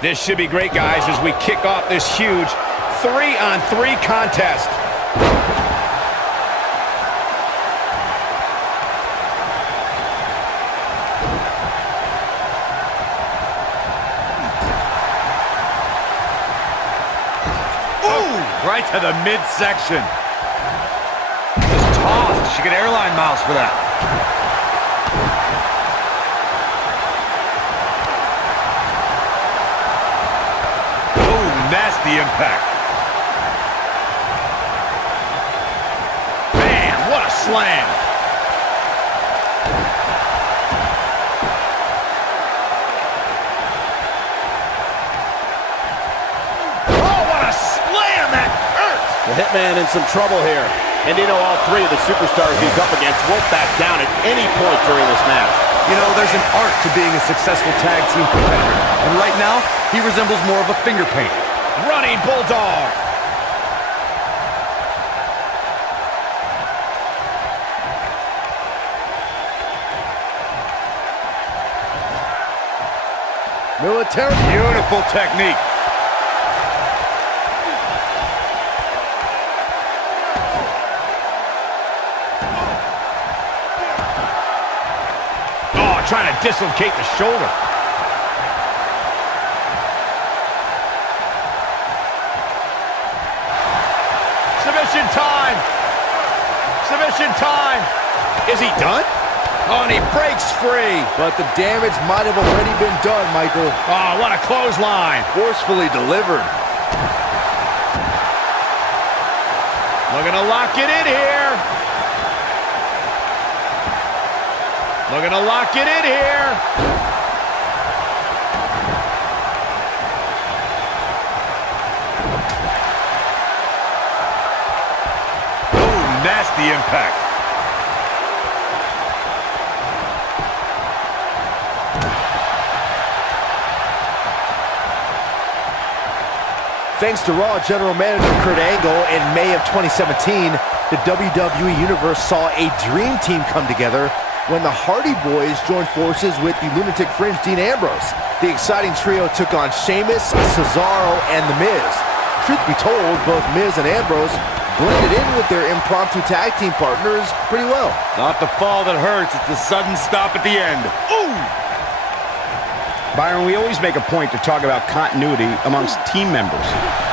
This should be great, guys, as we kick off this huge 3-on-3 contest. Ooh! Right to the midsection. Just tossed. She get airline miles for that. Nasty impact. Man, what a slam. Oh, what a slam. That hurts. The Hitman in some trouble here. And you know, all three of the superstars he's up against won't back down at any point during this match. You know, there's an art to being a successful tag team competitor. And right now, he resembles more of a finger paint. Running Bulldog. Military. Beautiful technique. Oh, trying to dislocate the shoulder. Submission time! Submission time! Is he done? Oh, and he breaks free. But the damage might have already been done, Michael. Oh, what a clothesline. Forcefully delivered. Looking to lock it in here. Looking to lock it in here. Nasty impact. Thanks to Raw General Manager Kurt Angle in May of 2017, the WWE Universe saw a dream team come together when the Hardy Boys joined forces with the Lunatic Fringe Dean Ambrose. The exciting trio took on Sheamus, Cesaro, and The Miz. Truth be told, both Miz and Ambrose blended in with their impromptu tag team partners pretty well. Not the fall that hurts, it's the sudden stop at the end. Ooh! Byron, we always make a point to talk about continuity amongst team members.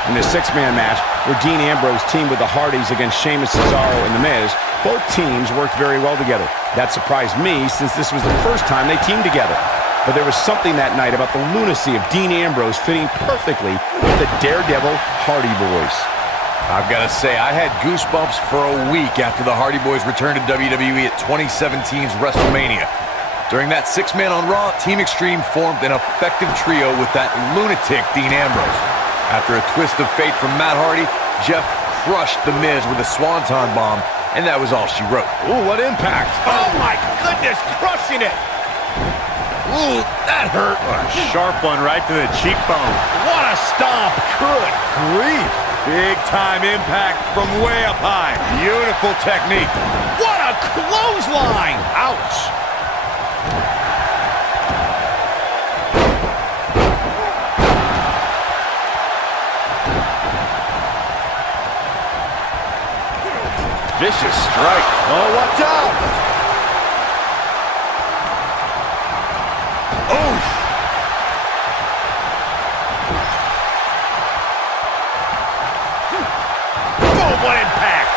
In the six-man match, where Dean Ambrose teamed with the Hardys against Sheamus, Cesaro, and The Miz, both teams worked very well together. That surprised me, since this was the first time they teamed together. But there was something that night about the lunacy of Dean Ambrose fitting perfectly with the Daredevil Hardy Boys. I've got to say, I had goosebumps for a week after the Hardy Boys returned to WWE at 2017's WrestleMania. During that six-man on Raw, Team Extreme formed an effective trio with that lunatic Dean Ambrose. After a twist of fate from Matt Hardy, Jeff crushed The Miz with a swanton bomb, and that was all she wrote. Ooh, what impact. Oh, my goodness, crushing it. Ooh, that hurt. A sharp one right to the cheekbone. What a stomp. Good grief. Big-time impact from way up high. Beautiful technique. What a clothesline. Ouch. Vicious strike. Oh, watch out! Oof. Boom, what impact.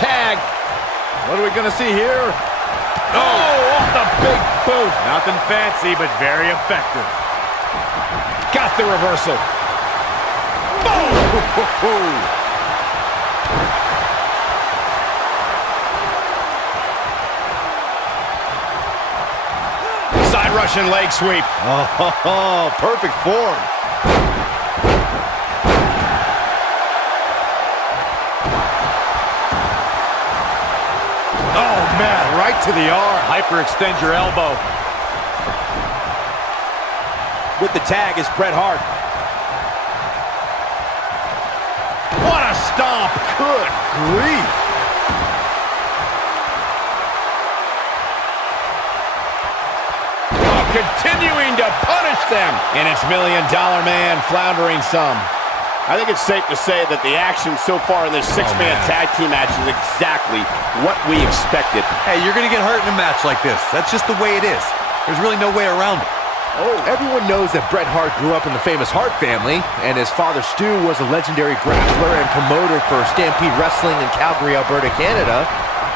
Tag. What are we going to see here? Oh, off the big boot. Nothing fancy, but very effective. Got the reversal. Boom. Side Russian leg sweep. Oh, perfect form. Oh, man, right to the arm. Hyperextend your elbow. With the tag is Bret Hart. What a stomp. Good grief. continuing to punish them. And it's $1 Million Man floundering some. I think it's safe to say that the action so far in this six-man tag team match is exactly what we expected. Hey, you're going to get hurt in a match like this. That's just the way it is. There's really no way around it. Everyone knows that Bret Hart grew up in the famous Hart family, and his father Stu was a legendary grappler and promoter for Stampede Wrestling in Calgary, Alberta, Canada.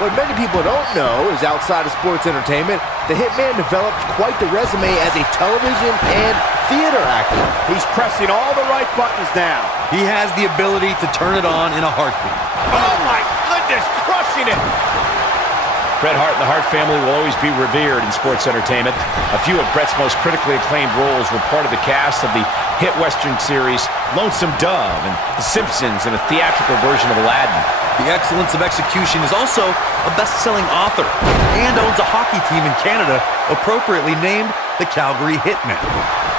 What many people don't know is outside of sports entertainment, the Hitman developed quite the resume as a television and theater actor. He's pressing all the right buttons now. He has the ability to turn it on in a heartbeat. Oh my goodness, crushing it. Bret Hart and the Hart family will always be revered in sports entertainment. A few of Bret's most critically acclaimed roles were part of the cast of the hit Western series Lonesome Dove and The Simpsons and a theatrical version of Aladdin. The excellence of execution is also a best-selling author and owns a hockey team in Canada, appropriately named the Calgary Hitman.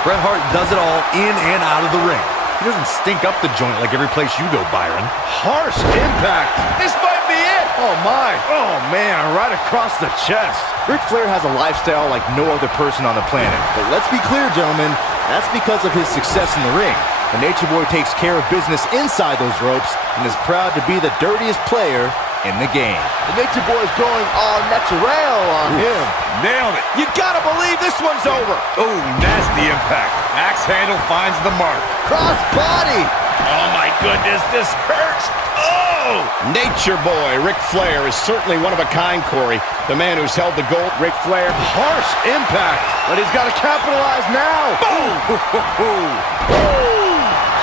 Bret Hart does it all in and out of the ring. He doesn't stink up the joint like every place you go, Byron. Harsh impact. This might be it. Oh my. Oh man, right across the chest. Ric Flair has a lifestyle like no other person on the planet. But let's be clear, gentlemen, that's because of his success in the ring. The Nature Boy takes care of business inside those ropes and is proud to be the dirtiest player in the game. The Nature Boy is going all natural on him. Nailed it. You gotta believe this one's over. Oh, nasty impact. Axe handle finds the mark. Cross body. Oh my goodness, this hurts. Oh! Nature Boy Ric Flair is certainly one of a kind, Corey. The man who's held the gold. Ric Flair, Harsh impact. But he's got to capitalize now. boom.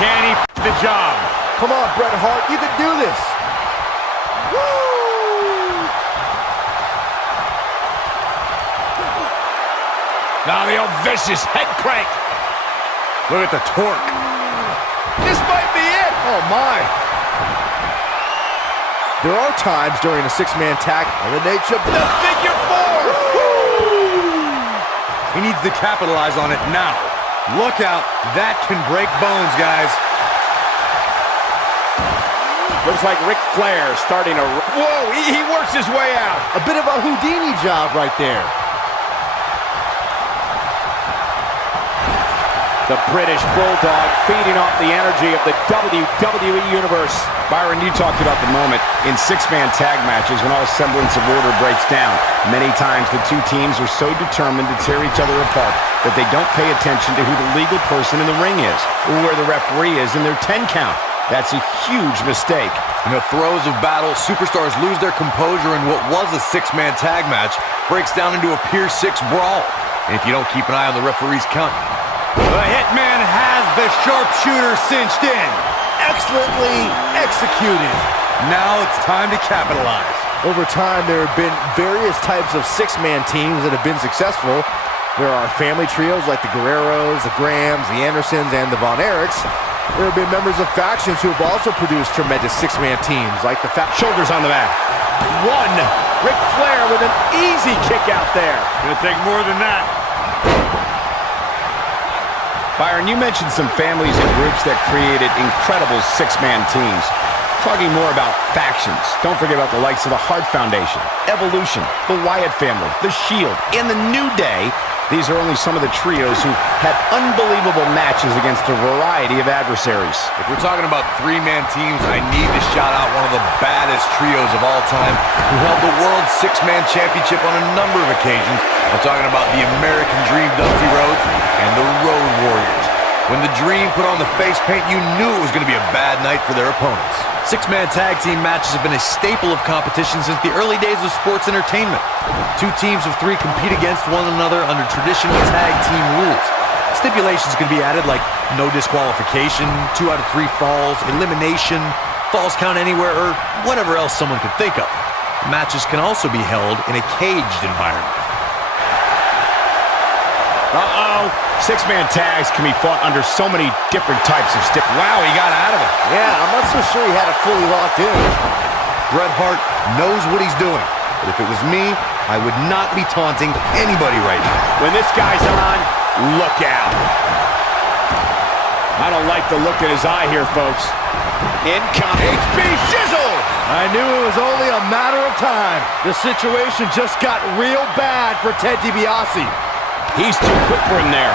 Can he f*** the job? Come on, Bret Hart, you can do this. Now the old vicious head crank. Look at the torque. This might be it. Oh my. There are times during a six-man tag elimination. The figure four. He needs to capitalize on it now. Look out. That can break bones, guys. Looks like Ric Flair starting a... Whoa, he works his way out. A bit of a Houdini job right there. The British Bulldog feeding off the energy of the WWE Universe. Byron, you talked about the moment in six-man tag matches when all semblance of order breaks down. Many times the two teams are so determined to tear each other apart that they don't pay attention to who the legal person in the ring is or where the referee is in their 10 count. That's a huge mistake. In the throes of battle, superstars lose their composure and what was a six-man tag match breaks down into a Pier 6 brawl. And if you don't keep an eye on the referee's count, the Hitman has the sharpshooter cinched in. Excellently executed. Now it's time to capitalize. Over time, there have been various types of six-man teams that have been successful. There are family trios like the Guerreros, the Grahams, the Andersons, and the Von Erichs. There have been members of factions who have also produced tremendous six-man teams, like the Shoulders on the mat. One. Ric Flair with an easy kick out there. Gonna take more than that. Byron, you mentioned some families and groups that created incredible six-man teams. Talking more about factions, don't forget about the likes of the Hart Foundation, Evolution, the Wyatt family, the Shield, and the New Day. These are only some of the trios who had unbelievable matches against a variety of adversaries. If we're talking about three-man teams, I need to shout out one of the baddest trios of all time who held the World Six-Man Championship on a number of occasions. I'm talking about the American Dream Dusty Rhodes and the Road Warriors. When the Dream put on the face paint, you knew it was going to be a bad night for their opponents. Six-man tag team matches have been a staple of competition since the early days of sports entertainment. Two teams of three compete against one another under traditional tag team rules. Stipulations can be added like no disqualification, 2 out of 3 falls, elimination, falls count anywhere, or whatever else someone could think of. Matches can also be held in a caged environment. Uh-oh. Six-man tags can be fought under so many different types of Wow, he got out of it. Yeah, I'm not so sure he had it fully locked in. Bret Hart knows what he's doing. But if it was me, I would not be taunting anybody right now. When this guy's on, look out. I don't like the look in his eye here, folks. Incoming. HB Shizzle! I knew it was only a matter of time. The situation just got real bad for Ted DiBiase. He's too quick for him there.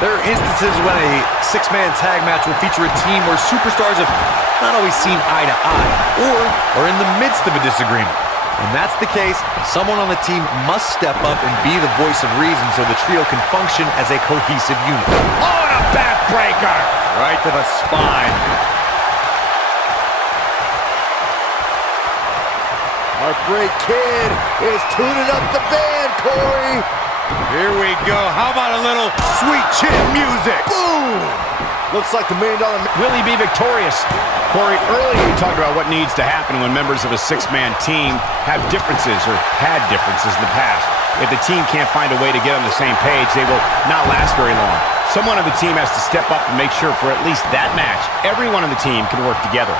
There are instances when a six-man tag match will feature a team where superstars have not always seen eye to eye or are in the midst of a disagreement. When that's the case, someone on the team must step up and be the voice of reason so the trio can function as a cohesive unit. Oh, and a backbreaker! Right to the spine. Heartbreak Kid is tuning up the band, Corey. Here we go. How about a little sweet chin music? Boom! Looks like the $1 million. Will he be victorious? Corey, earlier you talked about what needs to happen when members of a six-man team have differences or had differences in the past. If the team can't find a way to get on the same page, they will not last very long. Someone on the team has to step up and make sure for at least that match, everyone on the team can work together.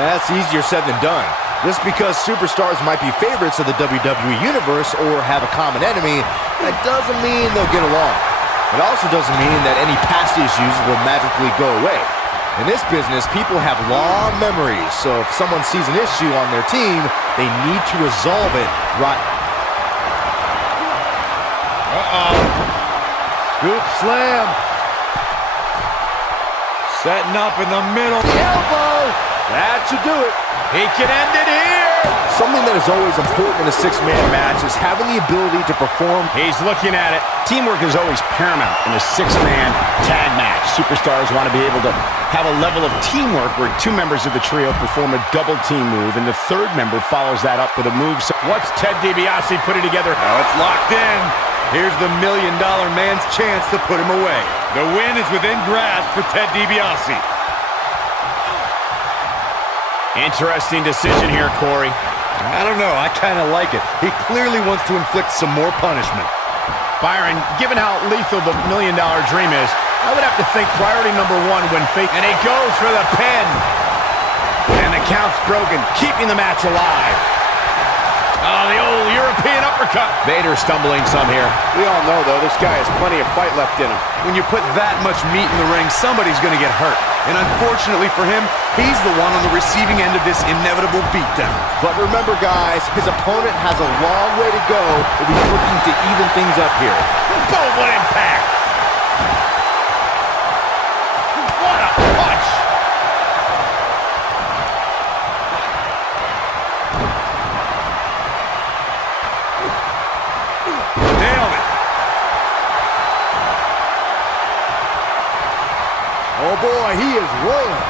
That's easier said than done. Just because superstars might be favorites of the WWE Universe or have a common enemy, that doesn't mean they'll get along. It also doesn't mean that any past issues will magically go away. In this business, people have long memories, so if someone sees an issue on their team, they need to resolve it right. Scoop slam. Setting up in the middle. The elbow! That should do it. He can end it here. Something that is always important in a six-man match is having the ability to perform. He's looking at it. Teamwork is always paramount in a six-man tag match. Superstars want to be able to have a level of teamwork where two members of the trio perform a double team move, and the third member follows that up with a move. So what's Ted DiBiase putting together? Now it's locked in. Here's the $1 million man's chance to put him away. The win is within grasp for Ted DiBiase. Interesting decision here, Corey. I don't know. I kind of like it. He clearly wants to inflict some more punishment. Byron, given how lethal the $1 million dream is, I would have to think priority number one when fake. And he goes for the pin. And the count's broken, keeping the match alive. Oh, the old European uppercut. Vader stumbling some here. We all know, though, this guy has plenty of fight left in him. When you put that much meat in the ring, somebody's going to get hurt. And unfortunately for him, he's the one on the receiving end of this inevitable beatdown. But remember, guys, his opponent has a long way to go if he's looking to even things up here. Oh, what impact! What a punch! Nailed it. Oh boy, he is rolling.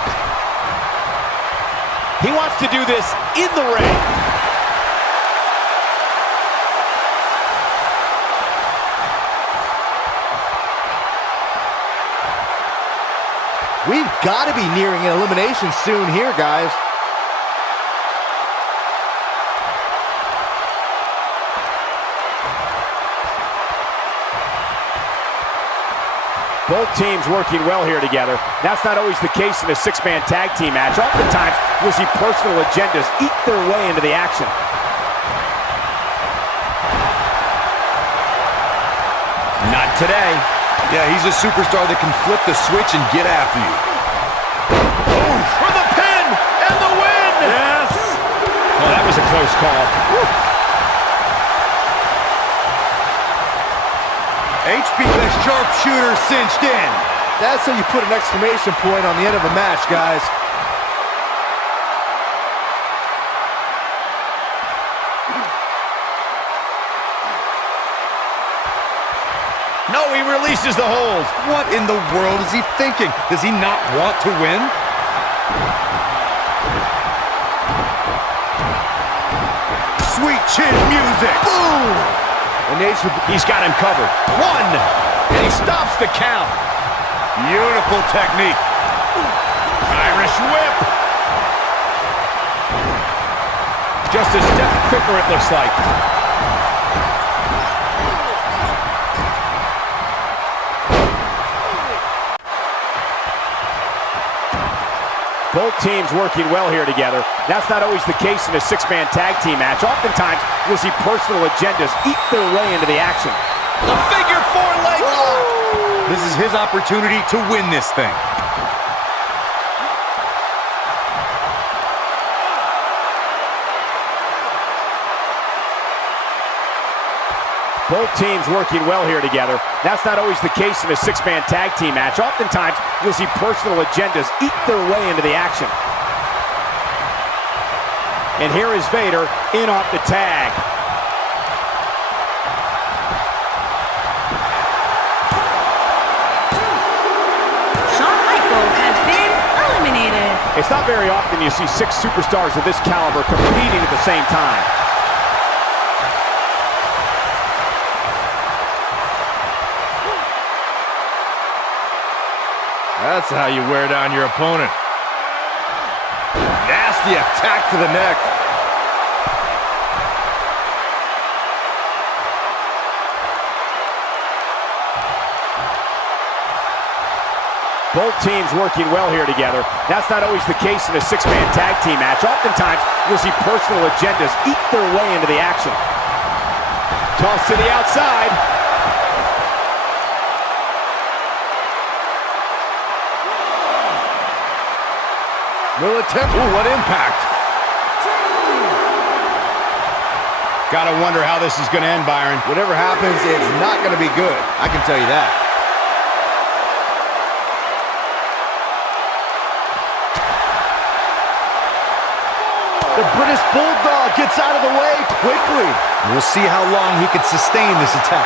He wants to do this in the ring. We've got to be nearing an elimination soon here, guys. Both teams working well here together. That's not always the case in a six-man tag team match. Oftentimes, you'll see personal agendas eat their way into the action. Not today. Yeah, he's a superstar that can flip the switch and get after you. Oh, for the pin and the win! Yes! Oh, that was a close call. Woo. HP, the sharpshooter, cinched in. That's how you put an exclamation point on the end of a match, guys. No, he releases the hold. What in the world is he thinking? Does he not want to win? Sweet chin music. Boom! And he's got him covered. One, and he stops the count. Beautiful technique. Irish whip. Just a step quicker, it looks like. Both teams working well here together. That's not always the case in a six-man tag team match. Oftentimes, you'll see personal agendas eat their way into the action. The figure four leg lock. This is his opportunity to win this thing. Both teams working well here together. That's not always the case in a six-man tag team match. Oftentimes, you'll see personal agendas eat their way into the action. And here is Vader in off the tag. Shawn Michaels has been eliminated. It's not very often you see six superstars of this caliber competing at the same time. That's how you wear down your opponent. Nasty attack to the neck. Both teams working well here together. That's not always the case in a six-man tag team match. Oftentimes, you'll see personal agendas eat their way into the action. Toss to the outside. Will attempt. Ooh, what impact. Gotta wonder how this is gonna end, Byron. Whatever happens, it's not going to be good. I can tell you that. The British Bulldog gets out of the way quickly. We'll see how long he can sustain this attack.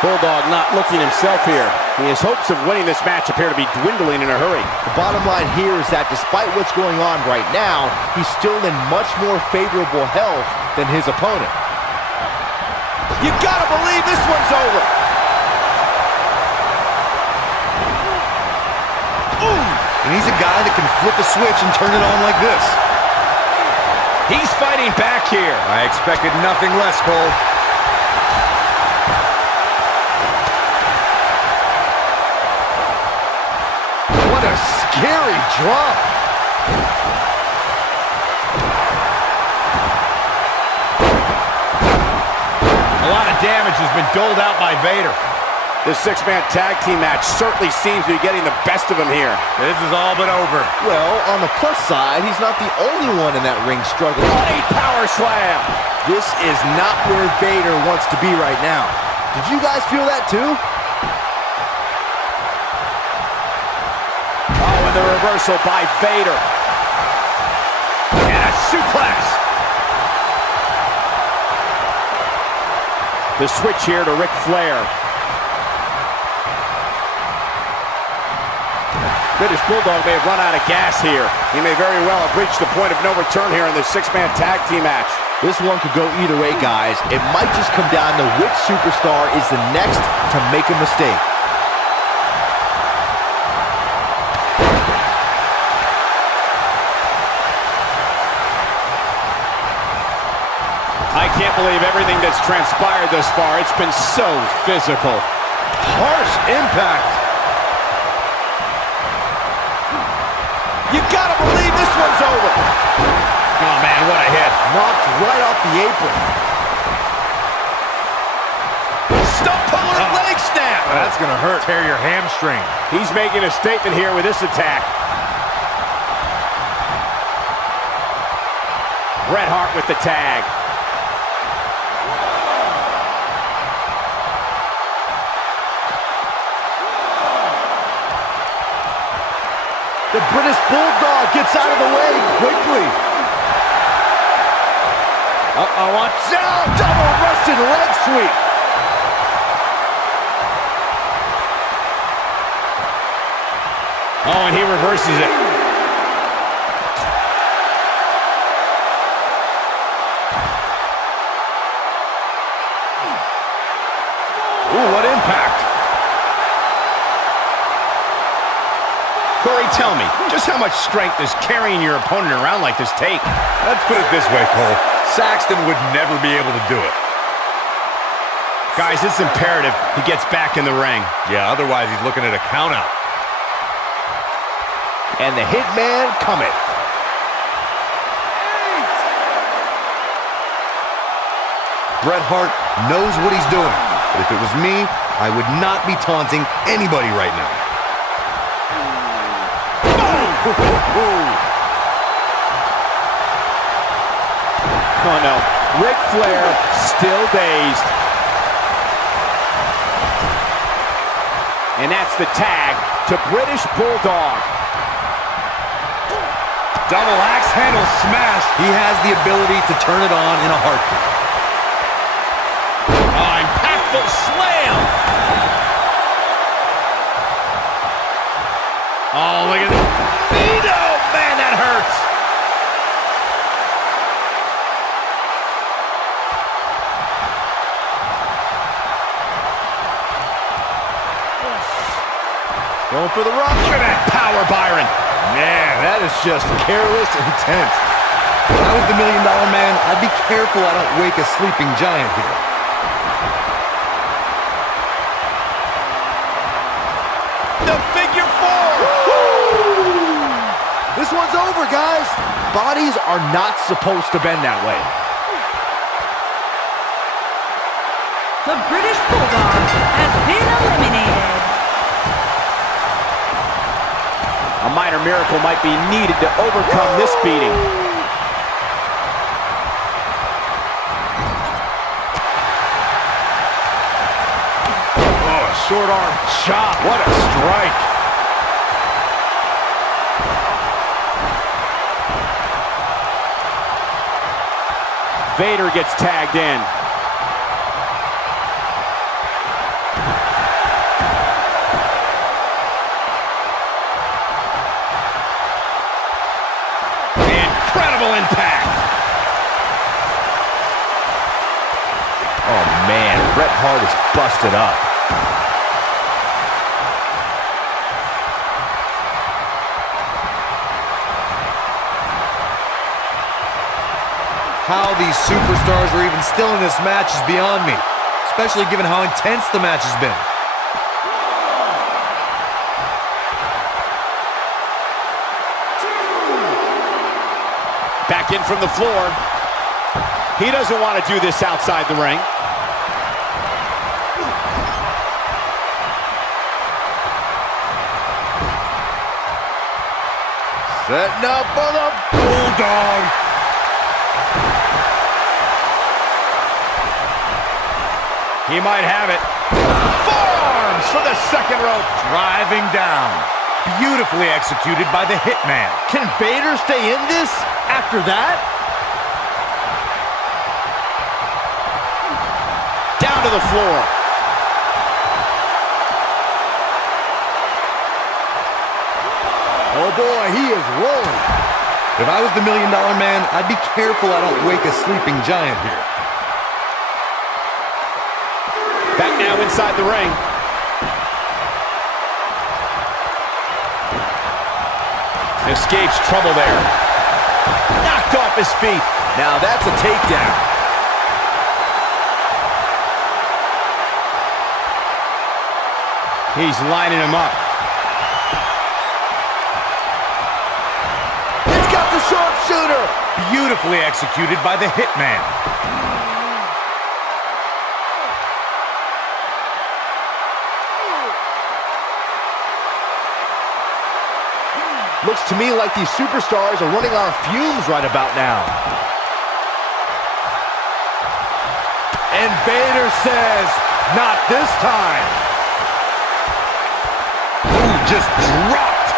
Bulldog not looking himself here. His hopes of winning this match appear to be dwindling in a hurry. The bottom line here is that despite what's going on right now, he's still in much more favorable health than his opponent. You gotta believe this one's over. And he's a guy that can flip a switch and turn it on like this. He's fighting back here. I expected nothing less, Cole. What a scary drop. A lot of damage has been doled out by Vader. This six-man tag team match certainly seems to be getting the best of him here. This is all but over. Well, on the plus side, he's not the only one in that ring struggling. A power slam. This is not where Vader wants to be right now. Did you guys feel that too? Oh, and the reversal by Vader. And a suplex. The switch here to Ric Flair. British Bulldog may have run out of gas here. He may very well have reached the point of no return here in this six-man tag team match. This one could go either way, guys. It might just come down to which superstar is the next to make a mistake. I can't believe everything that's transpired thus far. It's been so physical. Harsh impact. You gotta believe this one's over. Oh, man, what a hit. Knocked right off the apron. Stump puller leg snap. That's gonna hurt. Tear your hamstring. He's making a statement here with this attack. Bret Hart with the tag. The British Bulldog gets out of the way quickly. Watch out! Double Russian leg sweep. Oh, and he reverses it. Ooh, what impact. Corey, tell me, just how much strength does carrying your opponent around like this take? Let's put it this way, Cole. Saxton would never be able to do it. Guys, it's imperative he gets back in the ring. Yeah, otherwise he's looking at a countout. And the Hitman cometh. Bret Hart knows what he's doing. But if it was me, I would not be taunting anybody right now. Oh, no. Ric Flair still dazed. And that's the tag to British Bulldog. Double axe handle smash. He has the ability to turn it on in a heartbeat. Oh, impactful slam. Oh, look at that. Oh, man, that hurts. Going for the run. Look at that power, Byron. Man, that is just careless intense. If I was the $1 Million Man, I'd be careful I don't wake a sleeping giant here. The figure four. This one's over, guys. Bodies are not supposed to bend that way. The British Bulldog has been eliminated. A minor miracle might be needed to overcome this beating. Oh, short arm chop. What a strike. Vader gets tagged in. Incredible impact. Oh, man. Bret Hart is busted up. How these superstars are even still in this match is beyond me, especially given how intense the match has been. Back in from the floor. He doesn't want to do this outside the ring. Setting up for the Bulldog. He might have it. Forearms for the second rope. Driving down. Beautifully executed by the Hitman. Can Vader stay in this after that? Down to the floor. Oh boy, he is rolling. If I was the $1 Million Man, I'd be careful I don't wake a sleeping giant here. Back now inside the ring. Escapes trouble there. Knocked off his feet. Now that's a takedown. He's lining him up. He's got the sharpshooter. Beautifully executed by the Hitman. Looks to me like these superstars are running on fumes right about now. And Vader says, not this time. Ooh, just dropped.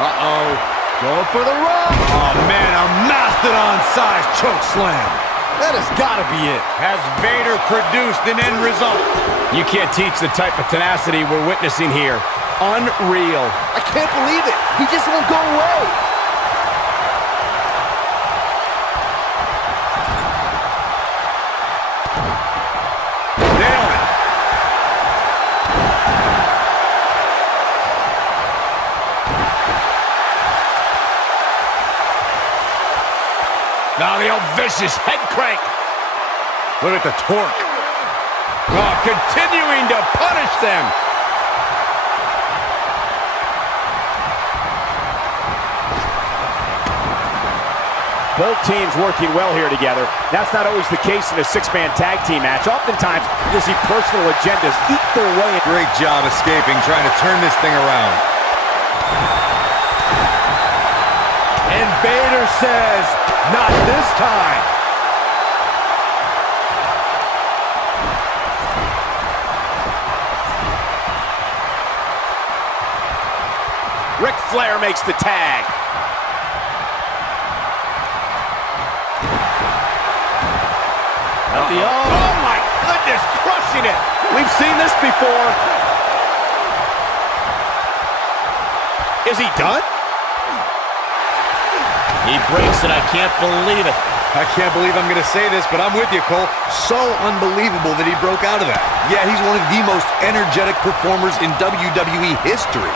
Uh-oh. Going for the run. Oh, man, a mastodon-sized choke slam. That has got to be it. Has Vader produced an end result? You can't teach the type of tenacity we're witnessing here. Unreal. I can't believe it. He just won't go away. Nailed it. Now the old vicious head crank. Look at the torque. Oh, continuing to punish them. Both teams working well here together. That's not always the case in a six-man tag team match. Oftentimes, you'll see personal agendas eat their way. Great job escaping, trying to turn this thing around. Vader says, not this time. Ric Flair makes the tag. Oh my goodness, crushing it. We've seen this before. Is he done? He breaks it. I can't believe it. I can't believe I'm going to say this, but I'm with you, Cole. So unbelievable that he broke out of that. Yeah, he's one of the most energetic performers in WWE history.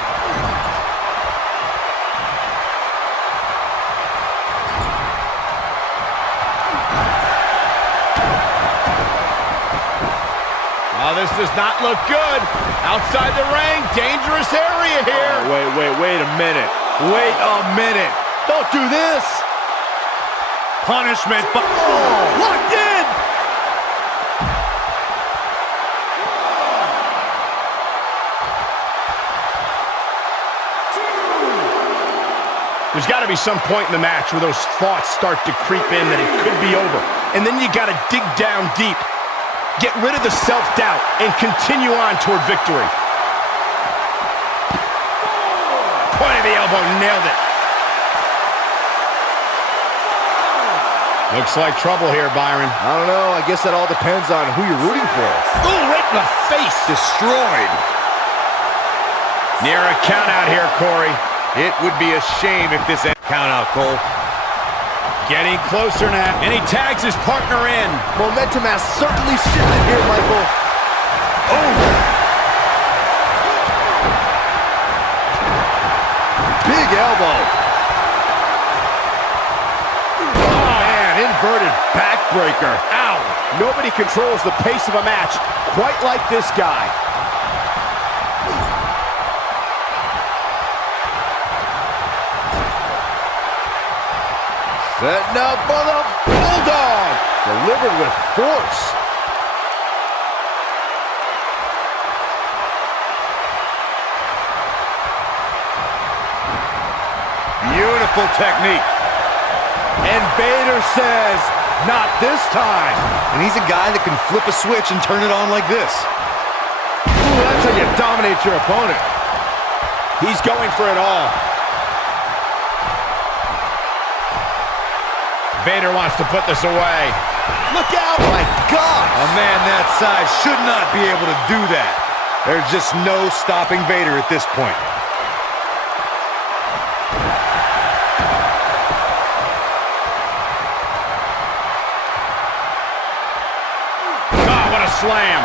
Oh, this does not look good. Outside the ring, dangerous area here. Oh, wait a minute. Wait a minute. Don't do this. Punishment, but Locked in. There's got to be some point in the match where those thoughts start to creep in that it could be over. And then you got to dig down deep. Get rid of the self-doubt and continue on toward victory. Point of the elbow, nailed it. Looks like trouble here, Byron. I don't know. I guess that all depends on who you're rooting for. Ooh, right in the face. Destroyed. Near a count out here, Corey. It would be a shame if this count out, Cole. Getting closer now, and he tags his partner in. Momentum has certainly shifted here, Michael. Oh! Big elbow. Oh, man, inverted backbreaker. ow. Nobody controls the pace of a match quite like this guy. Setting up for the Bulldog. Delivered with force. Beautiful technique. And Vader says, not this time. And he's a guy that can flip a switch and turn it on like this. Ooh, that's how you dominate your opponent. He's going for it all. Vader wants to put this away. Look out, my God. A man that size should not be able to do that. There's just no stopping Vader at this point. Oh, what a slam.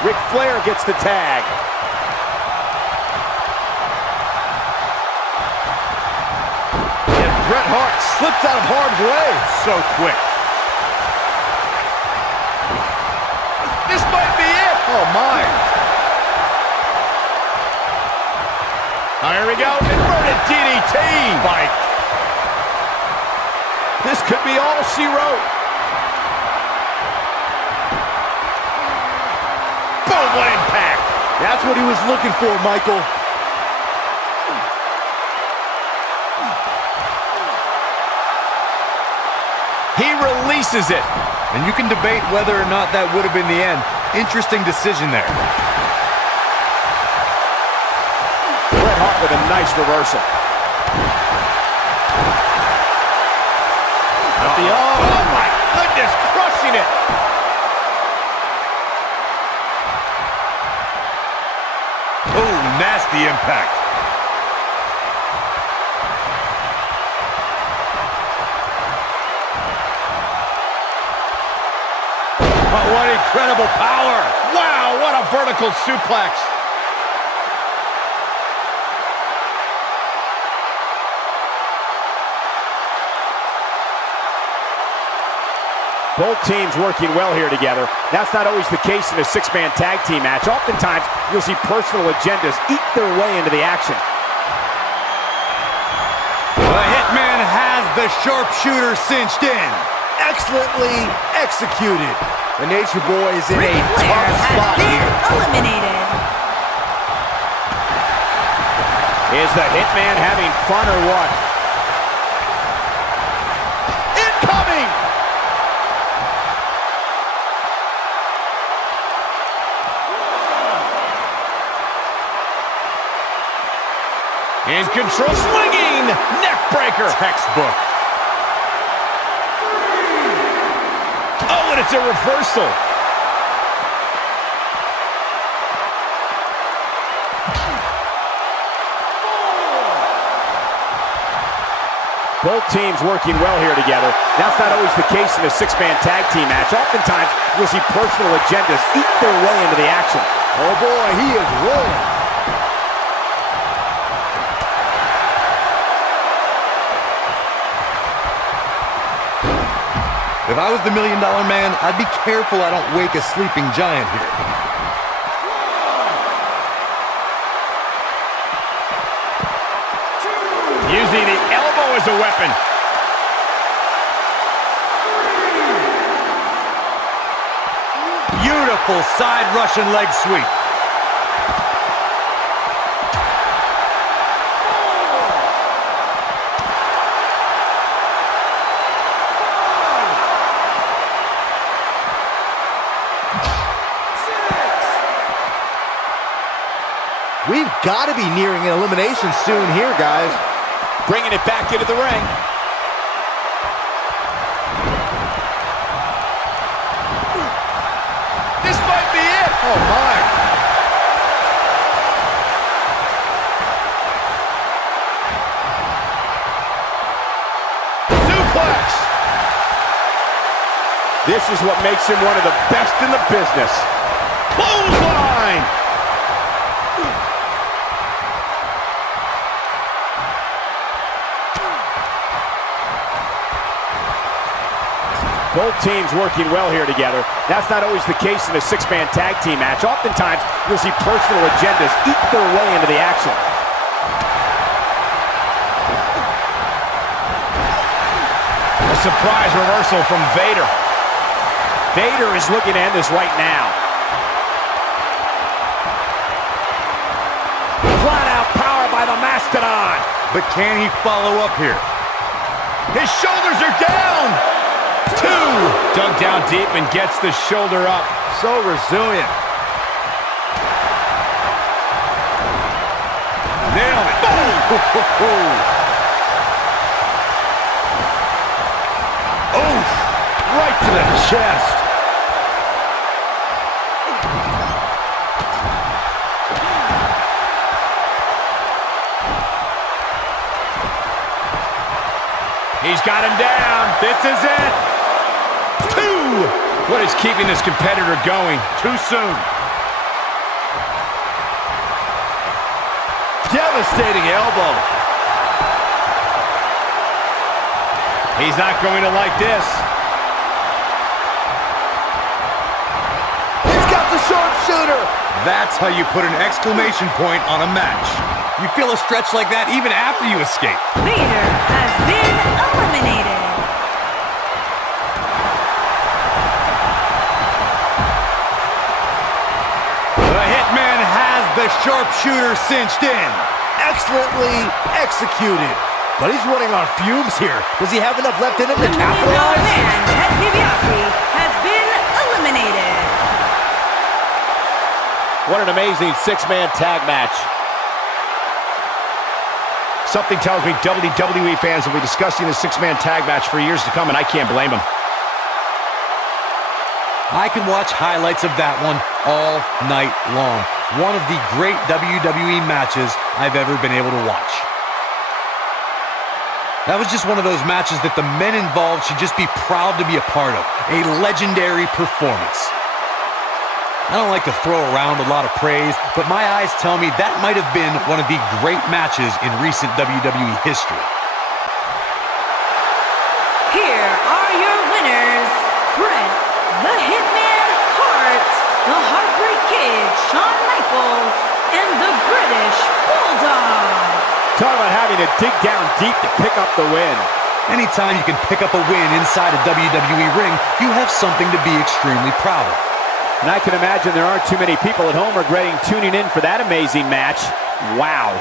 Ric Flair gets the tag. Bret Hart slips out of harm's way. So quick. This might be it. Oh, my. Here we go. Inverted DDT. Spike. This could be all she wrote. Boom, what impact. That's what he was looking for, Michael. He releases it. And you can debate whether or not that would have been the end. Interesting decision there. Bret Hart with a nice reversal. Oh, my goodness, crushing it. Oh, nasty impact. Oh, what incredible power. Wow, what a vertical suplex. Both teams working well here together. That's not always the case in a six-man tag team match. Oftentimes, you'll see personal agendas eat their way into the action. The Hitman has the sharpshooter cinched in. Excellently executed. The Nature Boy is in Ric a Flair tough has spot been here. eliminated. Is the Hitman having fun or what? Incoming! In control, swinging neck breaker. Textbook. Oh, and it's a reversal. Both teams working well here together. That's not always the case in a six-man tag team match. Oftentimes, you'll see personal agendas eat their way into the action. Oh boy, he is rolling. If I was the $1 Million Man, I'd be careful I don't wake a sleeping giant here. Using the elbow as a weapon. Beautiful side Russian leg sweep. We've got to be nearing an elimination soon here, guys. Bringing it back into the ring. This might be it. Oh, my. Suplex. This is what makes him one of the best in the business. Clothesline. Both teams working well here together. That's not always the case in a six-man tag team match. Oftentimes, you'll see personal agendas eat their way into the action. A surprise reversal from Vader. Vader is looking to end this right now. Flat-out power by the Mastodon. But can he follow up here? His shoulders are down. Two. Dug down deep and gets the shoulder up. So resilient. Nailed it. Boom. Oof. Right to the chest. He's got him down. This is it. Two. What is keeping this competitor going? Too soon. Devastating elbow. He's not going to like this. He's got the sharpshooter. That's how you put an exclamation point on a match. You feel a stretch like that even after you escape. Vader has been eliminated. The Hitman has the sharpshooter cinched in. Excellently executed. But he's running on fumes here. Does he have enough left in him to The $1 Million capitalize? Man, Ted DiBiase, has been eliminated. What an amazing six-man tag match. Something tells me WWE fans will be discussing the six-man tag match for years to come, and I can't blame them. I can watch highlights of that one all night long. One of the great WWE matches I've ever been able to watch. That was just one of those matches that the men involved should just be proud to be a part of. A legendary performance. I don't like to throw around a lot of praise, but my eyes tell me that might have been one of the great matches in recent WWE history. Here are your winners, Bret, the Hitman Hart, the Heartbreak Kid, Shawn Michaels, and the British Bulldog. Talk about having to dig down deep to pick up the win. Anytime you can pick up a win inside a WWE ring, you have something to be extremely proud of. And I can imagine there aren't too many people at home regretting tuning in for that amazing match. Wow.